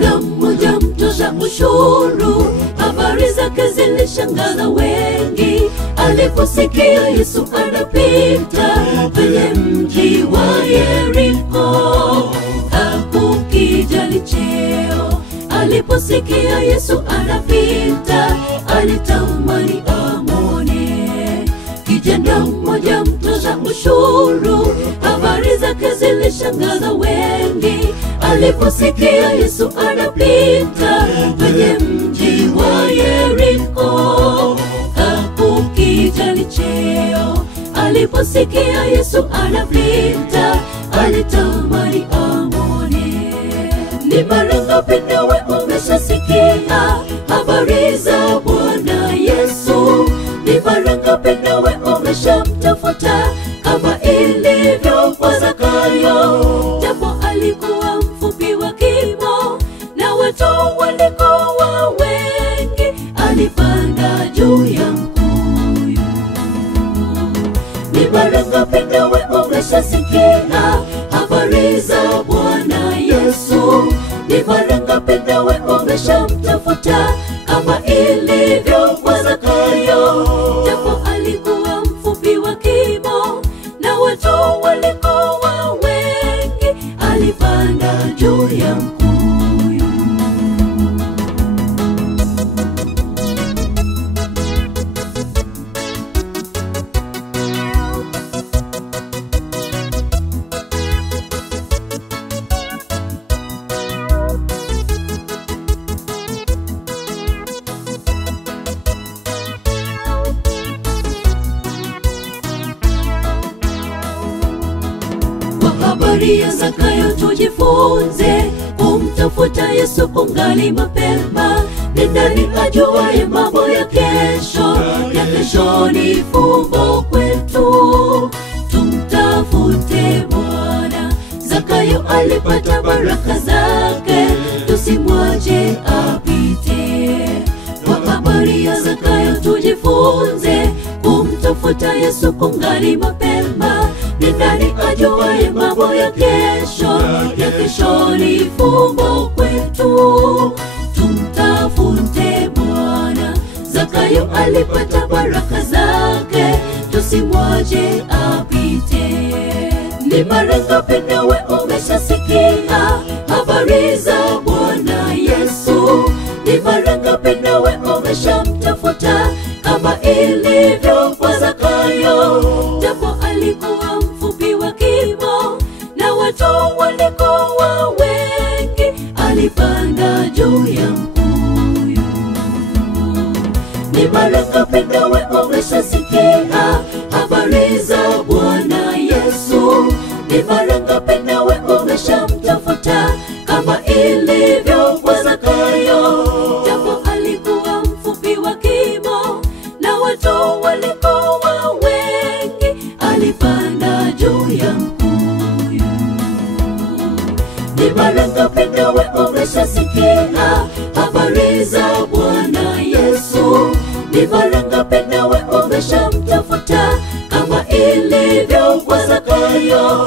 Kijana mmoja mtoza ushuru, habari zake zilishangaza wengi. Aliposikia Yesu anapita kwenye mji wa Yeriko, hakukijali cheo. Aliposikia Yesu anapita, alitamani amwone. Kijana mmoja mtoza ushuru, habari zake zilishangaza wengi. Aliposikia Yesu anapita kwenye mji wa Yeriko, hakukijali cheo. Aliposikia Yesu anapita, alitamani amwone. Ni mara ngapi nawe umeshasikia habari za Bwana Yesu? Ni mara ngapi nawe umeshamtafuta kama ilivyo kwa Zakayo? Japo alikuwa mfupi wa kimo na watu walikuwa wengi, alipanda juu ya mkuyu. Ni mara ngapi nawe umeshasikia habari za Bwana Yesu? Ni mara ngapi nawe umeshamtafuta kama ilivyo kwa Zakayo? Japo alikuwa mfupi wa kimo na watu walikuwa wengi, alipanda juu ya mkuyu. Habari ya Zakayo tujifunze kumtafuta Yesu kungali mapema. Ni nani ajuaye mambo ya kesho? Ya kesho ni fumbo kwetu, tumtafute Bwana. Zakayo alipata baraka zake, tusimwache apite. Kwa habari ya Zakayo tujifunze kumtafuta Yesu kungali mapema. Ni nani ajuaye mambo ya kesho? Ya kesho ni fumbo kwetu, tumtafute Bwana. Zakayo alipata baraka zake, tusimwache apite. Ni mara ngapi nawe umeshasikia habari za Bwana Yesu? Ni mara ngapi nawe umeshamtafuta kama ilivyo kwa Zakayo? Japo alikuwa mfupi wa kimo na watu walikuwa wengi, alipanda juu ya mkuyu. Ni mara ngapi nawe umeshasikia habari za Bwana Yesu? Ni mara ngapi nawe umeshamtafuta kama ilivyo kwa Zakayo? Japo alikuwa mfupi wa kimo na watu walikuwa wengi, alipanda juu ya mkuyu. Ni mara ngapi nawe umeshasikia habari za Bwana Yesu? Ni mara ngapi nawe umeshamtafuta kama ilivyo kwa Zakayo?